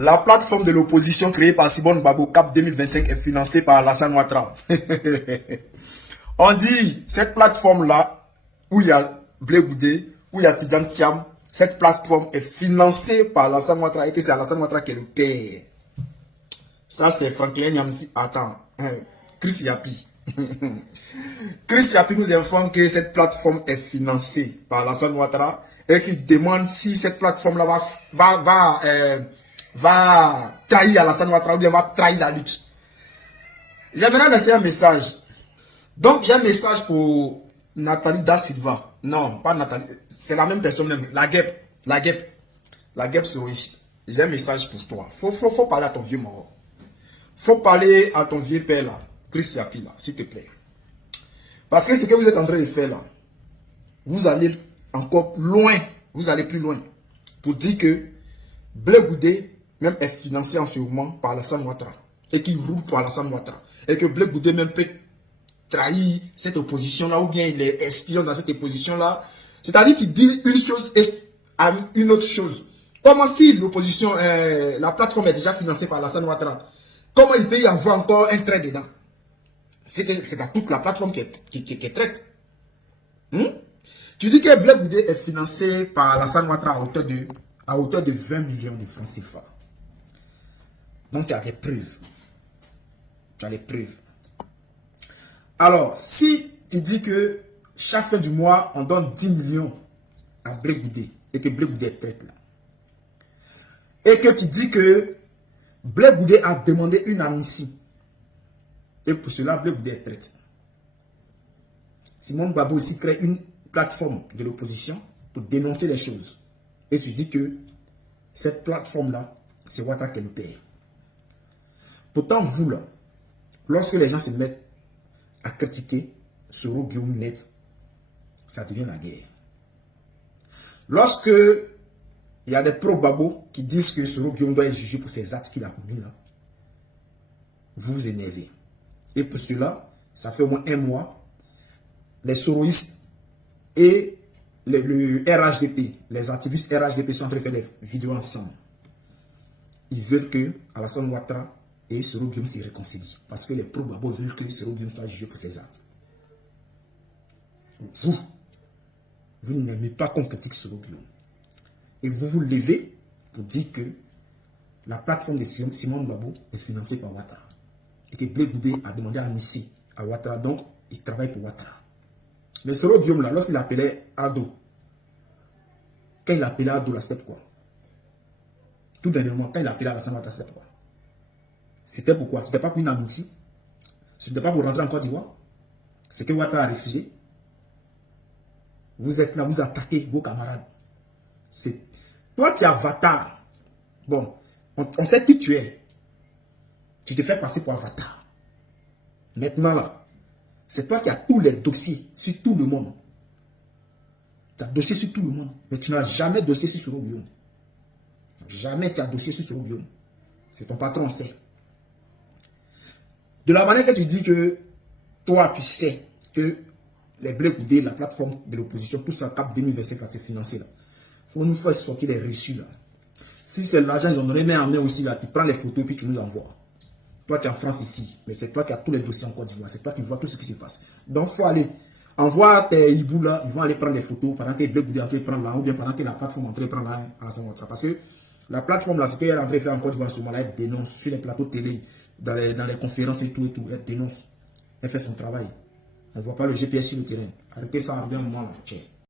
La plateforme de l'opposition créée par Simone Babo Cap 2025 est financée par Alassane Ouattara. On dit, cette plateforme-là, où il y a Blé Goudé, où il y a Tidjane Thiam, cette plateforme est financée par Alassane Ouattara et que c'est Alassane Ouattara qui est le père. Ça, c'est Franklin Nyamsi. Attends, Chris Yapi. Chris Yapi nous informe que cette plateforme est financée par Alassane Ouattara et qu'il demande si cette plateforme-là va trahir Alassane Ouattara ou bien va trahir la lutte. J'aimerais laisser un message. Donc, j'ai un message pour Nathalie Da Silva. Non, pas Nathalie. C'est la même personne même. La guêpe souriste. J'ai un message pour toi. Faut parler à ton vieux mort. Faut parler à ton vieux père là. Chris Yapi là, s'il te plaît. Parce que ce que vous êtes en train de faire là, vous allez encore loin. Vous allez plus loin. Pour dire que Blé Goudé même est financé en ce moment par Alassane Ouattara. Et qu'il roule pour Alassane Ouattara. Et que Blé Goudé même peut trahir cette opposition-là, ou bien il est espion dans cette opposition-là. C'est-à-dire qu'il dit une chose et une autre chose. Comment si l'opposition, la plateforme est déjà financée par Alassane Ouattara, comment il peut y avoir encore un trait dedans? C'est toute la plateforme qui est traite. Tu dis que Blé Goudé est financé par Alassane Ouattara à hauteur de 20 millions de francs CFA. Donc tu as des preuves. Tu as les preuves. Alors, si tu dis que chaque fin du mois, on donne 10 millions à Blé Goudé et que Blé Goudé est traite là, et que tu dis que Blé Goudé a demandé une amnistie, et pour cela, Blé Goudé est traite. Simone Babo aussi crée une plateforme de l'opposition pour dénoncer les choses. Et tu dis que cette plateforme-là, c'est Ouattara qui le paye. Pourtant, vous là, lorsque les gens se mettent à critiquer Soro Guillaume net, ça devient la guerre. Lorsque il y a des pro-Babo qui disent que Soro Guillaume doit être jugé pour ses actes qu'il a commis là, vous vous énervez. Et pour cela, ça fait au moins un mois, les soroïstes et le RHDP, les activistes RHDP sont en train de faire des vidéos ensemble. Ils veulent que Alassane Ouattara et Soro Guillaume se réconcilient. Parce que les pro-Babo veulent que Soro Guillaume soit jugé pour ses actes. Vous n'aimez pas qu'on critique Soro Guillaume. Et vous vous levez pour dire que la plateforme de Simone Babo est financée par Ouattara. Et que Blé Goudé a demandé amnistie à Ouattara. Donc, il travaille pour Ouattara. Mais Soro Guillaume, là, lorsqu'il appelait Ado, quand il appelait Ado, là, c'était quoi? Tout dernièrement, quand il appelait Alassane Ouattara, c'était quoi? C'était pourquoi? C'était pas pour une amnistie. C'était pas pour rentrer en Côte d'Ivoire. C'est que Ouattara a refusé. Vous êtes là, vous attaquez vos camarades. Toi, tu es Avatar. Bon, on sait qui tu es. Tu te fais passer pour Avatar. Maintenant, là, c'est toi qui as tous les dossiers sur tout le monde. Tu as dossier sur tout le monde. Mais tu n'as jamais dossier sur Soro Guillaume. Jamais tu as dossier sur Soro Guillaume. C'est ton patron, on sait. De la manière que tu dis que toi, tu sais que les Blé Goudé, la plateforme de l'opposition, tout ça, Cap 2025, c'est financé là. Il faut nous faire sortir les reçus là. Si c'est l'argent, ils en auraient mis en main aussi là. Tu prends les photos et puis tu nous envoies. Toi, tu es en France ici, mais c'est toi qui as tous les dossiers en Côte d'Ivoire. C'est toi qui vois tout ce qui se passe. Donc, il faut aller. Envoie tes hiboux là, ils vont aller prendre des photos pendant que Blé Goudé est en train de prendre là, ou bien pendant que la plateforme est en train de prendre là, parce que la plateforme là, ce qu'elle est en train de faire en Côte d'Ivoire, ce moment-là, elle dénonce sur les plateaux télé, dans les conférences et tout, elle dénonce. Elle fait son travail. On ne voit pas le GPS sur le terrain. Arrêtez ça, revient un moment là. Tiens.